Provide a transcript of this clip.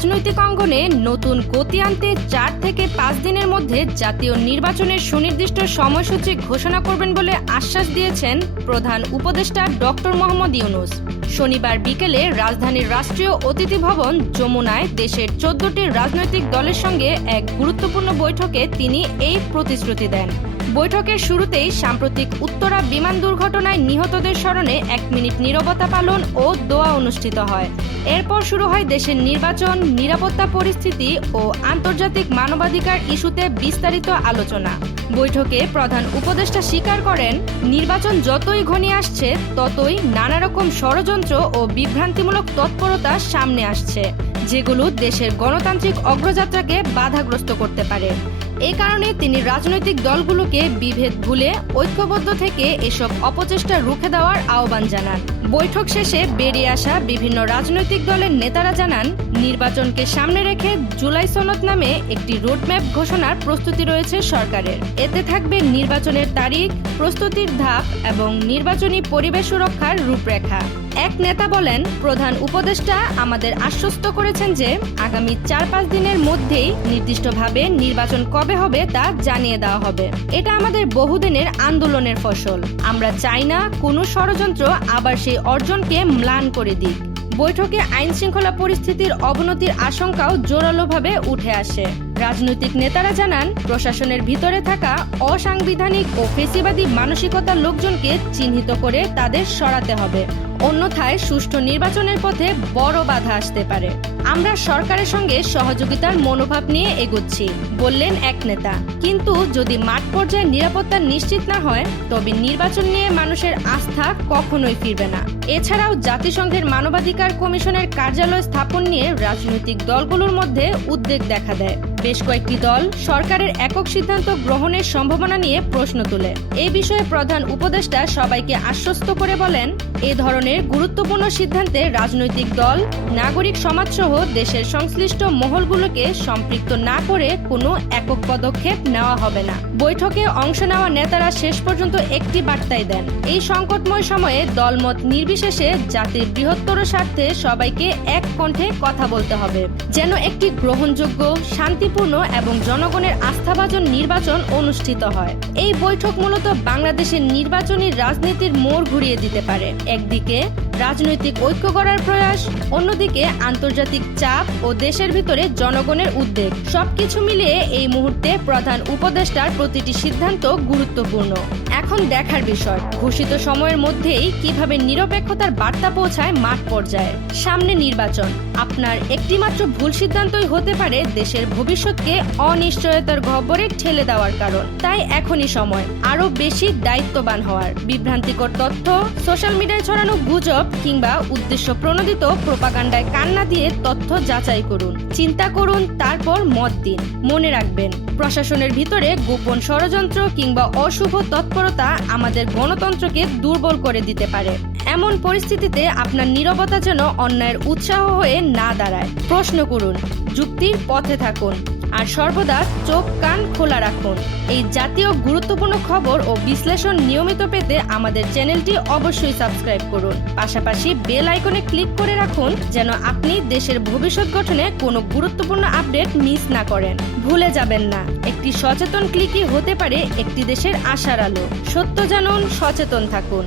রাজনৈতিক অঙ্গনে নতুন গতি আনতে চার থেকে পাঁচ দিনের মধ্যে জাতীয় নির্বাচনের সুনির্দিষ্ট সময়সূচি ঘোষণা করবেন বলে আশ্বাস দিয়েছেন প্রধান উপদেষ্টা ডক্টর মোহাম্মদ ইউনুস। শনিবার বিকেলে রাজধানীর রাষ্ট্রীয় অতিথি ভবন যমুনায় দেশের চোদ্দটি রাজনৈতিক দলের সঙ্গে এক গুরুত্বপূর্ণ বৈঠকে তিনি এই প্রতিশ্রুতি দেন। বৈঠকের শুরুতেই সাম্প্রতিক উত্তরা বিমান দুর্ঘটনায় নিহতদের স্মরণে এক মিনিট নীরবতা পালন ও দোয়া অনুষ্ঠিত হয়। এরপর শুরু হয় দেশের নির্বাচন নিরাপত্তা পরিস্থিতি ও আন্তর্জাতিক মানবাধিকার ইস্যুতে বিস্তারিত আলোচনা। বৈঠকে প্রধান উপদেষ্টা স্বীকার করেন, নির্বাচন যতই ঘনিয়ে আসছে, ততই নানা রকম ষড়যন্ত্র ও বিভ্রান্তিমূলক তৎপরতা সামনে আসছে, যেগুলো দেশের গণতান্ত্রিক অগ্রযাত্রাকে বাধাগ্রস্ত করতে পারে। এ কারণে তিনি রাজনৈতিক দলগুলোকে বিভেদ ভুলে ঐক্যবদ্ধ থেকে এসব অপচেষ্টা রুখে দেওয়ার আহ্বান জানান। বৈঠক শেষে বেরিয়ে আসা বিভিন্ন রাজনৈতিক দলের নেতারা জানান, নির্বাচনকে সামনে রেখে জুলাই সনদ নামে একটি রোডম্যাপ ঘোষণার প্রস্তুতি রয়েছে সরকারের। এতে থাকবে নির্বাচনের তারিখ, প্রস্তুতির ধাপ এবং নির্বাচনী পরিবেশ সুরক্ষার রূপরেখা। এক নেতা বলেন, প্রধান উপদেষ্টা আমাদের আশ্বস্ত করেছেন যে আগামী চার পাঁচ দিনের মধ্যেই নির্দিষ্টভাবে নির্বাচন কবে হবে তা জানিয়ে দেওয়া হবে। এটা আমাদের বহুদিনের আন্দোলনের ফসল। আমরা চাই না কোনো ষড়যন্ত্র আবার সেই অর্জনকে ম্লান করে দিক। বৈঠকে আইনশৃঙ্খলা পরিস্থিতির অবনতির আশঙ্কাও জোরালোভাবে উঠে আসে। রাজনৈতিক নেতারা জানান, প্রশাসনের ভিতরে থাকা অসাংবিধানিক ও ফেসিবাদী মানসিকতার লোকজনকে চিহ্নিত করে তাদের সরাতে হবে। অন্যথায় সুষ্ঠু নির্বাচনের পথে বড় বাধা আসতে পারে। আমরা সরকারের সঙ্গে সহযোগিতার মনোভাব নিয়ে এগুচ্ছি, বললেন এক নেতা। কিন্তু যদি মাঠ পর্যায়ে নিরাপত্তা নিশ্চিত না হয়, তবে নির্বাচন নিয়ে মানুষের আস্থা কখনোই ফিরবে না। এছাড়াও জাতিসংঘের মানবাধিকার কমিশনের কার্যালয় স্থাপন নিয়ে রাজনৈতিক দলগুলোর মধ্যে উদ্বেগ দেখা দেয়। বেশ কয়েকটি দল সরকারের একক সিদ্ধান্ত গ্রহণের সম্ভাবনা নিয়ে প্রশ্ন তোলে। এ বিষয়ে প্রধান উপদেষ্টা সবাইকে আশ্বস্ত করে বলেন, এ ধরনের গুরুত্বপূর্ণ সিদ্ধান্তে রাজনৈতিক দল, নাগরিক সমাজসহ দেশের সংশ্লিষ্ট মহলগুলোকে সম্পৃক্ত না করে কোনো একক পদক্ষেপ নেওয়া হবে না। বৈঠকে অংশ নেওয়া নেতারা শেষ পর্যন্ত একটি বার্তাই দেন। এই সংকটময় সময়ে দলমত নির্বিশেষে জাতির বৃহত্তর স্বার্থে সবাইকে এক কণ্ঠে কথা বলতে হবে। যেন একটি গ্রহণযোগ্য, শান্তিপূর্ণ এবং জনগণের আস্থাভাজন নির্বাচন অনুষ্ঠিত হয়। এই বৈঠক মূলত বাংলাদেশের নির্বাচনী রাজনীতির মোড় ঘুরিয়ে দিতে পারে। একদিকে রাজনৈতিক ঐক্য করার প্রয়াস, অন্যদিকে আন্তর্জাতিক চাপ ও দেশের ভিতরে জনগণের উদ্বেগ। সবকিছু মিলিয়ে এই মুহূর্তে প্রধান উপদেষ্টার প্রতিটি সিদ্ধান্ত গুরুত্বপূর্ণ। এখন দেখার বিষয়, ঘোষিত সময়ের মধ্যেই কীভাবে নিরপেক্ষতার বার্তা পৌঁছায় মাঠ পর্যায়ে। সামনে নির্বাচন, আপনার একটিমাত্র ভুল সিদ্ধান্তই হতে পারে দেশের ভবিষ্যৎকে অনিশ্চয়তার গহ্বরে ঠেলে দেওয়ার কারণ। তাই এখনই সময় আরও বেশি দায়িত্ববান হওয়ার। বিভ্রান্তিকর তথ্য, সোশ্যাল মিডিয়ায় ছড়ানো গুজব কিংবা উদ্দেশ্য প্রণোদিত প্রোপাগান্ডায় কান্না দিয়ে তথ্য যাচাই করুন। চিন্তা করুন, তারপর মত দিন। মনে রাখবেন, প্রশাসনের ভিতরে গোপন ষড়যন্ত্র কিংবা অশুভ তৎপরতা আমাদের গণতন্ত্রকে দুর্বল করে দিতে পারে। এমন পরিস্থিতিতে আপনার নীরবতা যেন অন্যায়ের উৎসাহ হয়ে না দাঁড়ায়। প্রশ্ন করুন, যুক্তির পথে থাকুন। আর সর্বদা চোখ, কান খোলা রাখুন। এই জাতীয় গুরুত্বপূর্ণ খবর ও বিশ্লেষণ নিয়মিত পেতে আমাদের চ্যানেলটি অবশ্যই সাবস্ক্রাইব করুন। পাশাপাশি বেল আইকনে ক্লিক করে রাখুন যেন আপনি দেশের ভবিষ্যৎ গঠনে কোনো গুরুত্বপূর্ণ আপডেট মিস না করেন। ভুলে যাবেন না, একটি সচেতন ক্লিকই হতে পারে একটি দেশের আশার আলো। সত্য জানুন, সচেতন থাকুন।